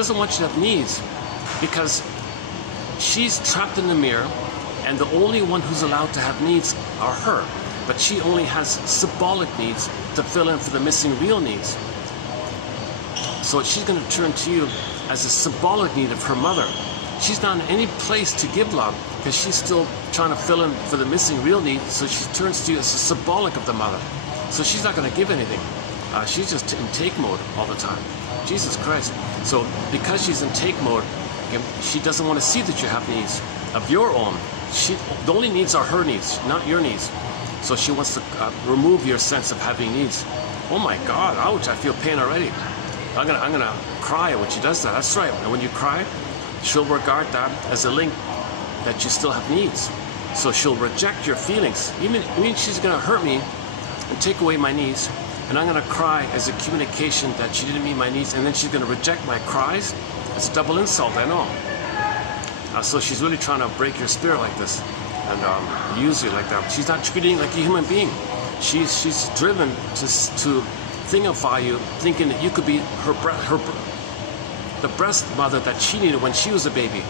doesn't want you to have needs because she's trapped in the mirror, and the only one who's allowed to have needs are her. But she only has symbolic needs to fill in for the missing real needs. So she's going to turn to you as a symbolic need of her mother. She's not in any place to give love because she's still trying to fill in for the missing real need. So she turns to you as a symbolic of the mother. So she's not going to give anything. She's just in take mode all the time. Jesus Christ. So because she's in take mode, she doesn't want to see that you have needs of your own. The only needs are her needs, not your needs. So she wants to remove your sense of having needs. Oh my God, ouch, I feel pain already. I'm gonna cry when she does that. That's right. And when you cry, she'll regard that as a link that you still have needs. So she'll reject your feelings. Even she's gonna hurt me and take away my needs, and I'm gonna cry as a communication that she didn't meet my needs, and then she's gonna reject my cries. It's a double insult, I know. So she's really trying to break your spirit like this and use you like that. She's not treating you like a human being. She's driven to thingify you, thinking that you could be the breast mother that she needed when she was a baby.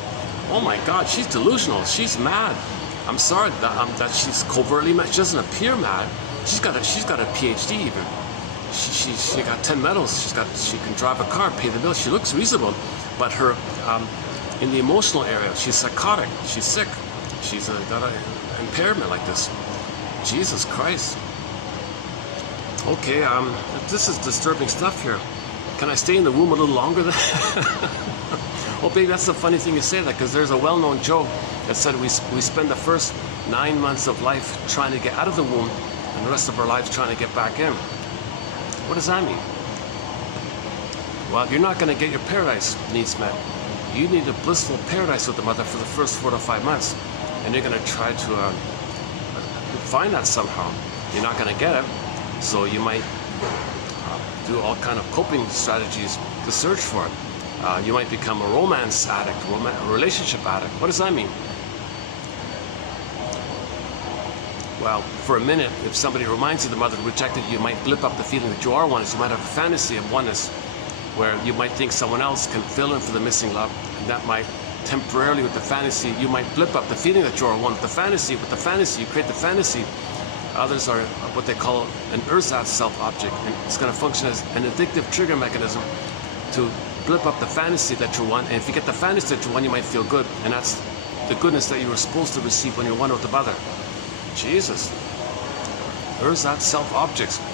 Oh my God, she's delusional. She's mad. I'm sorry that she's covertly mad. She doesn't appear mad. She's got a PhD even. She got 10 medals. She can drive a car, pay the bills. She looks reasonable, but her in the emotional area, she's psychotic. She's sick. She's got an impairment like this. Jesus Christ. Okay, this is disturbing stuff here. Can I stay in the womb a little longer then? Oh, baby, that's the funny thing you say that, because there's a well-known joke that said we spend the first 9 months of life trying to get out of the womb, and the rest of our lives trying to get back in. What does that mean? Well, you're not going to get your paradise needs met. You need a blissful paradise with the mother for the first 4 to 5 months, and you're going to try to find that somehow. You're not going to get it, so you might do all kind of coping strategies to search for it. You might become a romance addict, a relationship addict. What does that mean? Well, for a minute, if somebody reminds you the mother rejected you, might blip up the feeling that you are oneness. You might have a fantasy of oneness, where you might think someone else can fill in for the missing love, and that might temporarily, with the fantasy, you might blip up the feeling that you're one. With the fantasy, you create the fantasy. Others are what they call an ersatz self-object, and it's going to function as an addictive trigger mechanism to blip up the fantasy that you're one. And if you get the fantasy that you're one, you might feel good, and that's the goodness that you were supposed to receive when you're one with the mother. Jesus. Ersatz self-objects.